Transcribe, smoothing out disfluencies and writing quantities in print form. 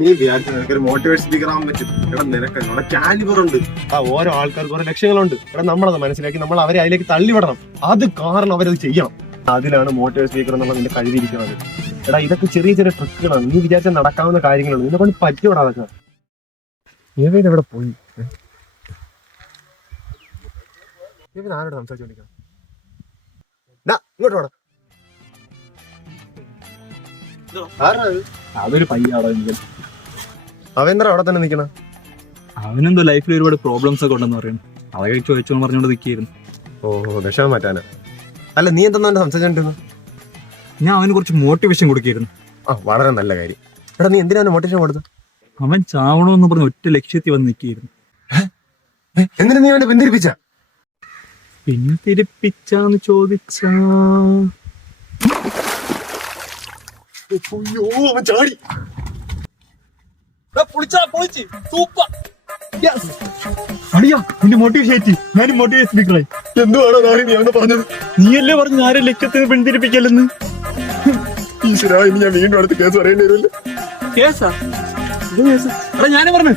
നീ വിചാരിച്ചു നിനക്കൊരു മോട്ടിവേഷൻ സ്പീക്കർ ആവാൻ പറ്റും. എടാ നിനക്ക് ഇവിടെ കാലിബർ ഉണ്ട്. ഓരോ ആൾക്കാർക്ക് ഓരോ ലക്ഷ്യങ്ങളുണ്ട്. എടാ നമ്മളത് മനസ്സിലാക്കി നമ്മൾ അവരെ അതിലേക്ക് തള്ളിവിടണം. അത് കാരണം അവരത് ചെയ്യണം. അതിലാണ് മോട്ടിവേഷൻ സ്പീക്കർ എന്നുള്ള നിന്റെ കഴിവിരിക്കുന്നത്. എടാ ഇതൊക്കെ ചെറിയ ചെറിയ ട്രിക്കുകളാണ്. നീ വിചാരിച്ചാൽ നടക്കാവുന്ന കാര്യങ്ങളാണ്. നിന്നെ കൊണ്ട് പറ്റിയോടാ അതൊക്കെ. എവിടെ പോയി ആരോട് സംസാരിച്ചോണ്ടിരിക്കണം? ഇങ്ങോട്ട് വേണം. അതൊരു പയ്യാടോ. അവൻ അവിടെ തന്നെ നിൽക്കണ. അവനെന്തോ ലൈഫിൽ ഒരുപാട് പ്രോബ്ലംസ് ഒക്കെ ഉണ്ടെന്ന് പറയുന്നു. അതൊക്കെ ചോദിച്ചോന്ന് പറഞ്ഞോണ്ട് നിൽക്കുന്നു. ഓ വിഷമം മാറ്റാനാ. അല്ല നീ എന്താ സംസാരിച്ചോണ്ടിരുന്നു? ഞാൻ അവന് കുറച്ച് മോട്ടിവേഷൻ കൊടുക്കായിരുന്നു. വളരെ നല്ല കാര്യം. എടാ നീ എന്തിനാണ് മോട്ടിവേഷൻ കൊടുത്തത്? അവൻ ചാവണോന്ന് പറഞ്ഞ ഒറ്റ ലക്ഷ്യത്തിൽ വന്ന് നിൽക്കായിരുന്നു. എന്തിനാ നീ അവനെ പിന്തിരിപ്പിച്ചാന്ന് ചോദിച്ചാ ചാടി അടിയാ നിന്റെ മോട്ടിവേഷൻ. ഞാനും മോട്ടിവേഷൻ സ്പീക്കറായി. എന്തുവാണോ നീ അവനെ പറഞ്ഞത്? നീയല്ലേ പറഞ്ഞു ആരെ ലക്ഷ്യത്തിന് പിന്തിരിപ്പിക്കല്ലെന്ന്. ഈശ്വരാ, ഇനി ഞാൻ വീണ്ടും അടുത്ത് കേസ് പറയേണ്ടി വരില്ല. കേസാ? ഞാനേ പറഞ്ഞു